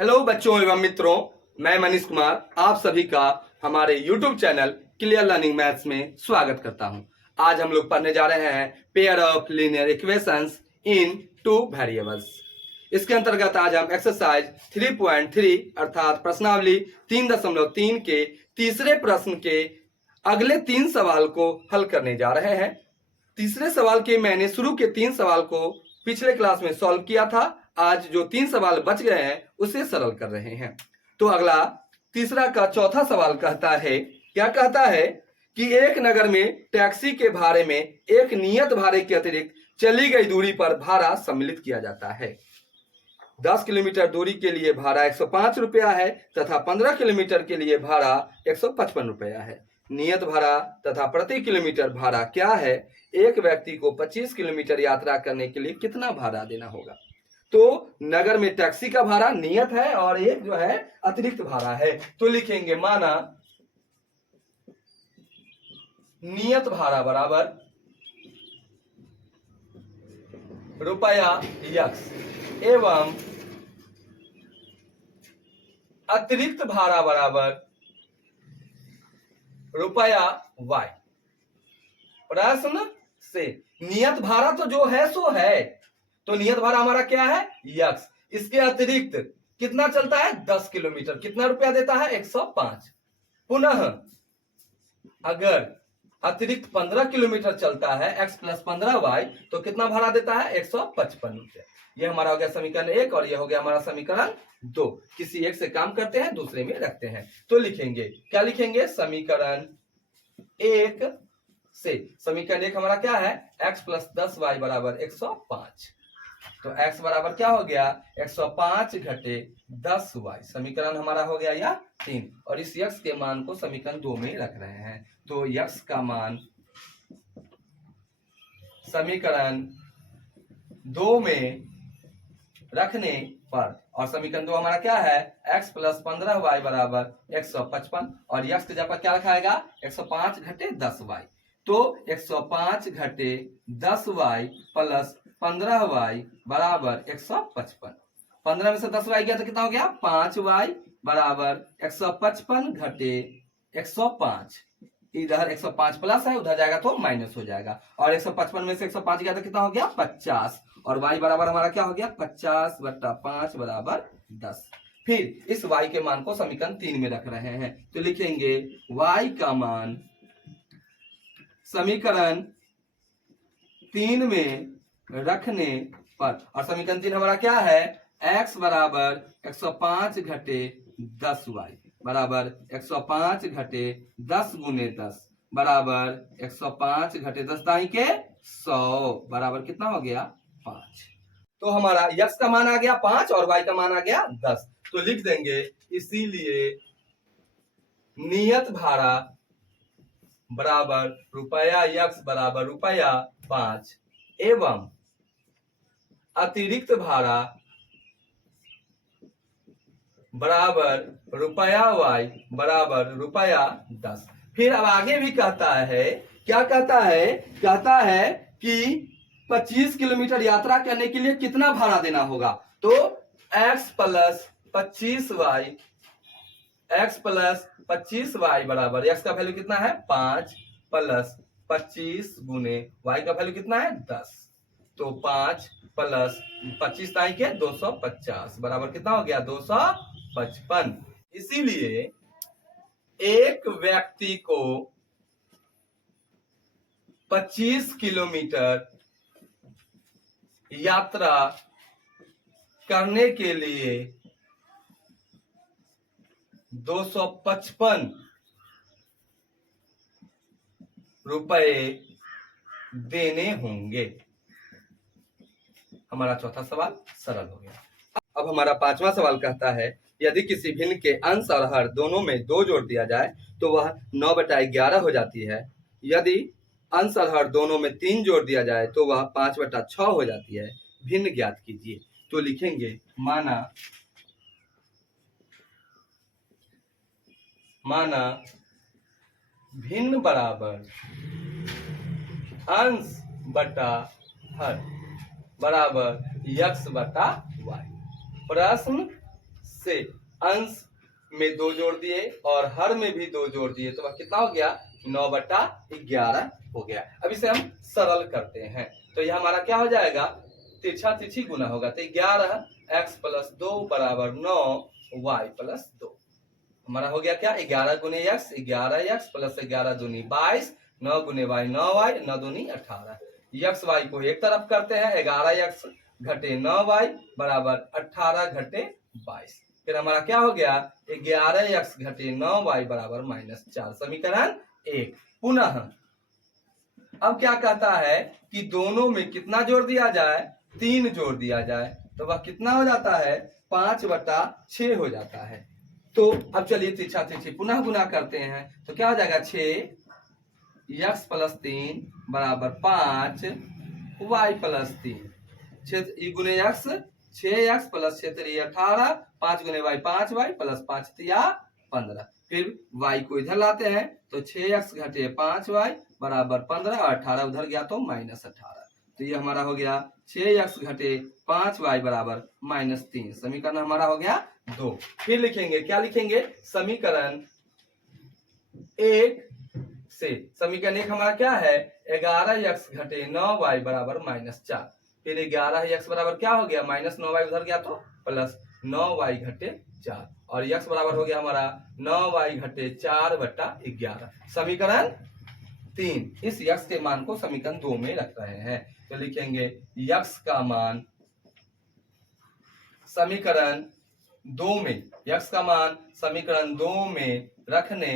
Hello बच्चों एवं मित्रों, मैं मनीष कुमार आप सभी का हमारे YouTube channel clear learning maths में स्वागत करता हूं। आज हम लोग पढ़ने जा रहे हैं pair of linear equations in two variables. इसके अंतर्गत आज हम एक्सरसाइज 3.3 अर्थात प्रश्नावली 3.3 के तीसरे प्रश्न के अगले 3 सवाल को हल करने जा रहे हैं। तीसरे सवाल के मैंने शुरू के 3 सवाल को पिछले क्लास में सॉल्व किया था। आज जो 3 सवाल बच गए हैं उसे सरल कर रहे हैं। तो अगला तीसरा का चौथा सवाल कहता है, क्या कहता है कि एक नगर में टैक्सी के भाड़े में एक नियत भाड़े के अतिरिक्त चली गई दूरी पर भाड़ा सम्मिलित किया जाता है। 10 किलोमीटर दूरी के लिए भाड़ा 105 रुपया है तथा 15 किलोमीटर के लिए भाड़ा 155 रुपया है। नियत भाड़ा तथा प्रति किलोमीटर भाड़ा क्या है? एक व्यक्ति को 25 किलोमीटर यात्रा करने के लिए कितना भाड़ा देना होगा? तो नगर में टैक्सी का भाड़ा नियत है और एक जो है अतिरिक्त भाड़ा है। तो लिखेंगे माना नियत भाड़ा बराबर रुपया x एवं अतिरिक्त भाड़ा बराबर रुपया y। प्रश्न से नियत भाड़ा तो जो है सो है, तो नियत भाड़ा हमारा क्या है? x। इसके अतिरिक्त कितना चलता है? 10 किलोमीटर। कितना रुपया देता है? 105। पुनः अगर अतिरिक्त 15 किलोमीटर चलता है x प्लस 15y तो कितना भाड़ा देता है? 155 रुपया। यह हमारा हो गया समीकरण 1 और यह हो गया हमारा समीकरण 2। किसी एक से काम करते हैं, दूसरे में रखते हैं। तो लिखेंगे, क्या लिखेंगे? समीकरण 1 से समीकरण 1 हमारा क्या है? x प्लस 10y बराबर 105। तो x बराबर क्या हो गया? 105 घटे 10y। समीकरण हमारा हो गया या 3 और इस x के मान को समीकरण 2 में रख रहे हैं। तो x का मान समीकरण 2 में रखने पर, और समीकरण 2 हमारा क्या है? x प्लस 15y बराबर 155 और x की जगह पर क्या रखाएगा? 105 घटे 10y। तो 105 घटे 10y प्लस 15y बराबर 155। 15 में से 10y गया तो कितना हो गया? 5y बराबर 155 घटे 105। इधर 105 प्लस है, उधर जाएगा तो माइनस हो जाएगा। और 155 में से 105 गया तो कितना हो गया? 50। और y बराबर हमारा क्या हो गया? 50 बटा 5 बराबर 10। फिर इस y के मान को समीकरण 3 में रख रहे हैं। तो लिखेंगे y का मान समीकरण 3 में रखने पर, और समीकरण 3 हमारा क्या है? x बराबर 105 घटे 10y बराबर 105 घटे 10 गुने 10 बराबर 105 घटे 10 दाई के 100 बराबर कितना हो गया? 5। तो हमारा x का मान आ गया 5 और y का मान आ गया 10। तो लिख देंगे इसीलिए नियत भाड़ा बराबर रुपया x बराबर रुपया 5 एवं अतिरिक्त भाड़ा बराबर रुपया y बराबर रुपया 10। फिर अब आगे भी कहता है, क्या कहता है? कहता है कि 25 किलोमीटर यात्रा करने के लिए कितना भाड़ा देना होगा? तो x plus 25y, x plus 25y बराबर x का वैल्यू कितना है? 5 प्लस 25 गुने y का वैल्यू कितना है? 10। तो 5 प्लस 25 ताई के 250 बराबर कितना हो गया? 255। इसीलिए एक व्यक्ति को 25 किलोमीटर यात्रा करने के लिए 255 रुपए देने होंगे। हमारा चौथा सवाल सरल हो गया। अब हमारा पांचवा सवाल कहता है, यदि किसी भिन्न के अंश और हर दोनों में 2 जोड़ दिया जाए तो वह 9/11 हो जाती है। यदि अंश और हर दोनों में 3 जोड़ दिया जाए तो वह 5/6 हो जाती है। भिन्न ज्ञात कीजिए। तो लिखेंगे माना भिन्न बराबर अंश बटा हर बराबर x बटा y। प्रश्न से अंश में 2 जोड़ दिए और हर में भी 2 जोड़ दिए तो वह कितना हो गया 9/11 हो गया। अब इसे हम सरल करते हैं तो यह हमारा क्या हो जाएगा तिरछा तिरछी गुना होगा तो 11x + 2 = 9y + 2 हमारा हो गया क्या 11 × x 11x + 11 दूनी 22 9 × y 9y 9 दूनी 18 x y को एक तरफ करते हैं 11x घटे 9y बराबर 18 घटे 22 फिर हमारा क्या हो गया 11x घटे 9y बराबर -4 समीकरण 1। पुनः अब क्या कहता है कि दोनों में कितना जोड़ दिया जाए 3 जोड़ दिया जाए तो वह कितना हो जाता है 5/6 हो जाता है। तो अब चलिए तिरछा तिरछी पुनः गुना करते हैं तो क्या हो जाएगा 6x + 3 = 5 y + 3 6 गुने x 6x + 6 × 18 5 गुने y 5y + 5 × 15 फिर y को इधर लाते हैं तो 6x घटे 5y बराबर 15 और 18 उधर गया तो -18 तो ये हमारा हो गया 6x घटे 5y बराबर -3 समीकरण हमारा हो गया 2। फिर लिखेंगे क्या लिखेंगे समीकरण 1 से समीकरण 1 हमारा क्या है 11x घटे 9y बराबर -4 फिर 11x बराबर क्या हो गया -9y उधर गया तो +9y घटे 4 और x बराबर हो गया हमारा 9y घटे 4/11 समीकरण 3 इस x के मान को समीकरण 2 में रख रहे हैं तो लिखेंगे x का मान समीकरण 2 में x का मान समीकरण 2 में रखने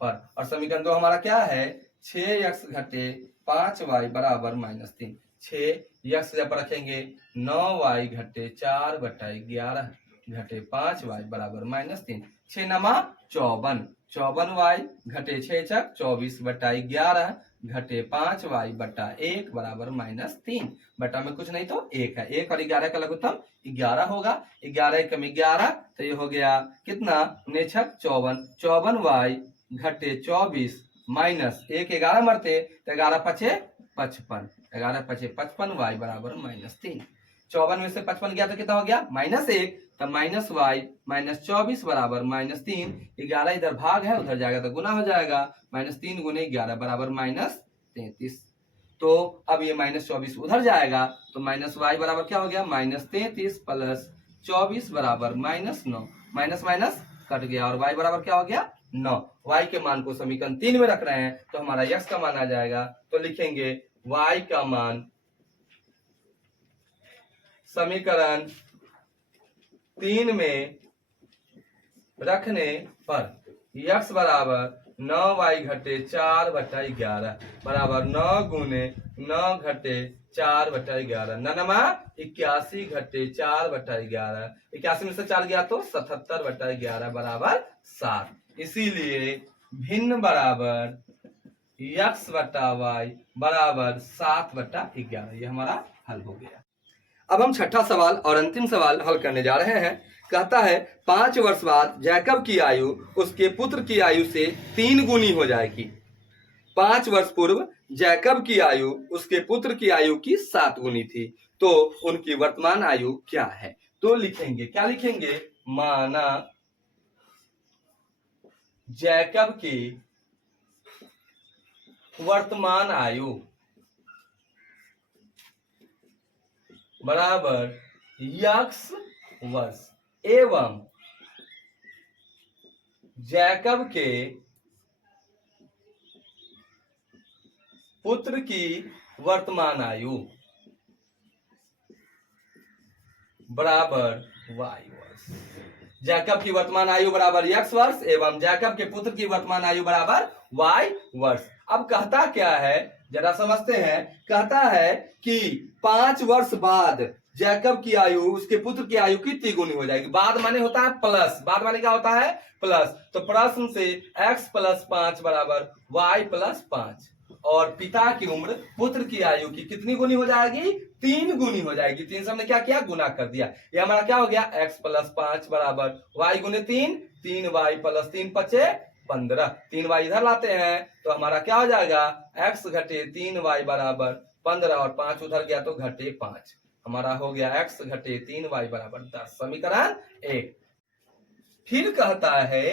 पर और समीकरण 2 हमारा क्या है 6x घटे 5y बराबर -3 6x जब रखेंगे 9y घटे 4/11 घटे 5y बराबर -3 6 नमा 54 54y घटे 6 छक 24/11 घटे 5y बटा 1 बराबर -3 बटा में कुछ नहीं तो 1 है 1 और 11 का लघुत्तम 11 होगा 11 कम 11 तो ये हो गया कितना 9 छक 54 54y घटे 24 माइनस 1 11 मरते तो 11 5 55 11 5 55 y बराबर -3 54 में से 55 गया तो कितना हो गया -1 तो -y -24 बराबर -3 11 इधर भाग है उधर जाएगा तो गुना हो जाएगा -3 × 11 बराबर -33 तो अब ये -24 उधर जाएगा तो -y बराबर क्या हो गया -33 + 24 बराबर -9 माइनस माइनस कट गया और y बराबर क्या हो गया 9 y के मान को समीकरण 3 में रख रहे हैं तो हमारा x का मान आ जाएगा तो लिखेंगे y का मान समीकरण 3 में रखने पर x बराबर 9y घटे 4/11 बराबर 9 गुने 9 घटे 4/11 ननमा 81 घटे 4/11 81 में से 4 गया तो 77/11 बराबर 7 इसीलिए भिन्न बराबर x बटा y बराबर 7/11 ये हमारा हल हो गया। अब हम छठा सवाल और अंतिम सवाल हल करने जा रहे हैं। कहता है 5 वर्ष बाद जैकब की आयु उसके पुत्र की आयु से 3 गुनी हो जाएगी। 5 वर्ष पूर्व जैकब की आयु उसके पुत्र की आयु की 7 गुनी थी तो उनकी वर्तमान आयु क्या है। तो लिखेंगे क्या लिखेंगे माना जैकब की वर्तमान आयु बराबर x वर्ष एवं जैकब के पुत्र की वर्तमान आयु बराबर y वर्ष। जैकब की वर्तमान आयु बराबर x वर्ष एवं जैकब के पुत्र की वर्तमान आयु बराबर y वर्ष। अब कहता क्या है जरा समझते हैं। कहता है कि 5 वर्ष बाद जैकब की आयु उसके पुत्र की आयु की तिगुनी हो जाएगी। बाद माने होता है प्लस, बाद माने क्या होता है प्लस। तो प्रश्न से x + 5 बराबर y + 5 और पिता की उम्र पुत्र की आयु की कितनी गुनी हो जाएगी 3 गुनी हो जाएगी। 3 से हमने क्या किया गुना कर दिया। ये हमारा क्या हो गया x + 5 बराबर y × 3 3y + 3 5 15 3y इधर लाते हैं तो हमारा क्या हो जाएगा x घटे 3y बराबर 15 और 5 उधर गया तो घटे 5 हमारा हो गया x घटे 3y बराबर 10, समीकरण 1। फिर कहता है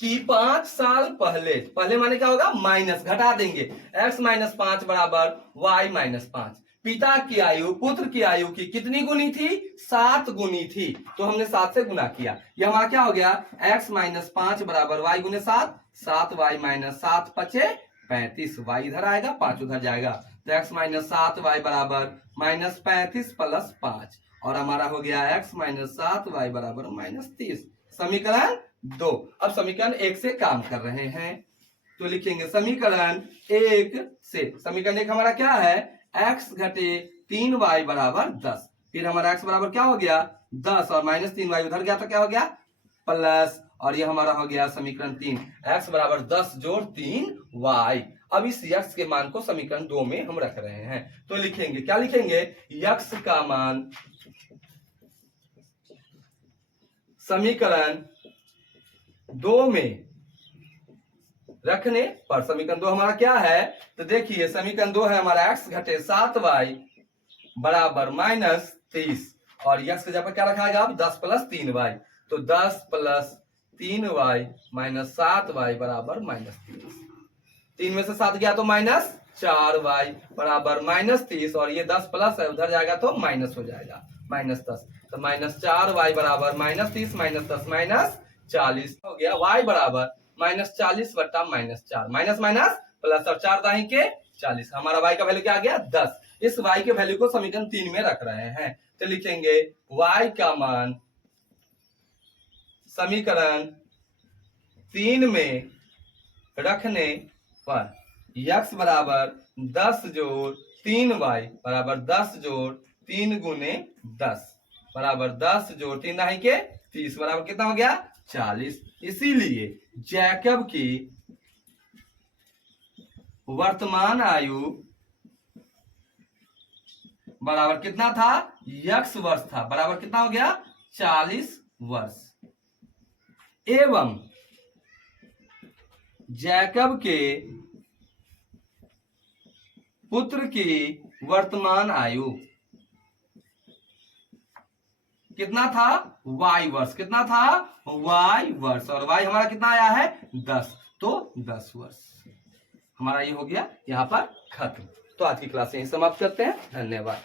कि 5 साल पहले, पहले माने क्या होगा, माइनस, घटा देंगे, x माइनस 5 बराबर y माइनस 5। पिता की आयु पुत्र की आयु की कितनी गुनी थी, 7 गुनी थी, तो हमने 7 से गुना किया। यह हमारा क्या हो गया, x माइनस 5 बराबर y गुने 7, 7y माइनस 7 पचे 35, y इधर आएगा 5 उधर जाएगा, तो x माइनस 7y बराबर माइनस 35 प्लस 5, और हमारा हो गया x माइनस 7y बराबर माइनस 30, समीकरण 2। अब समीकरण 1 से काम कर रहे हैं, तो लिखेंगे समीकरण 1 से, समीकरण 1 हमारा क्या है, x घटे 3y बराबर 10, फिर हमारा x बराबर क्या हो गया 10 और माइनस 3y उधर गया तो क्या हो गया प्लस, और ये हमारा हो गया समीकरण 3, x बराबर 10 जोड़ 3y। अब इस x के मान को समीकरण 2 में हम रख रहे हैं, तो लिखेंगे क्या, लिखेंगे x का मान समीकरण 2 में रखने पर, समीकरण 2 हमारा क्या है, तो देखिए समीकरण 2 है हमारा x घटे 7y बराबर माइनस 30, और x की जगह पर क्या रखाएगा अब 10 प्लस 3y, तो 10 प्लस 3y माइनस 7y बराबर माइनस 30, 3 में से 7 गया तो माइनस 4y बराबर माइनस 30, और ये 10 प्लस है उधर जाएगा तो माइनस हो जाएगा माइनस 10, तो माइनस 4y बराबर माइनस 30 माइनस 10 माइनस 40 हो गया, y बराबर माइनस 40 बट्टा माइनस 4, माइनस माइनस प्लस, और 4 दाही के 40, हमारा y का वैल्यू क्या आ गया 10। इस y के वैल्यू को समीकरण 3 में रख रहे हैं, तो लिखेंगे y का मान समीकरण 3 में रखने पर x बराबर 10 जोड़ 3y बराबर 10 जोड़ 3 गुने 10 बराबर 10 जोड़ 3 दाही के 30 बराबर कितना हो गया 40। इसीलिए जैकब की वर्तमान आयु बराबर कितना था, x वर्ष था, बराबर कितना हो गया 40 वर्ष, एवं जैकब के पुत्र की वर्तमान आयु कितना था, y वर्ष, कितना था y वर्ष, और y हमारा कितना आया है 10, तो 10 वर्ष। हमारा ये हो गया यहाँ पर खत्म। तो आज की क्लास यहीं समाप्त करते हैं, धन्यवाद।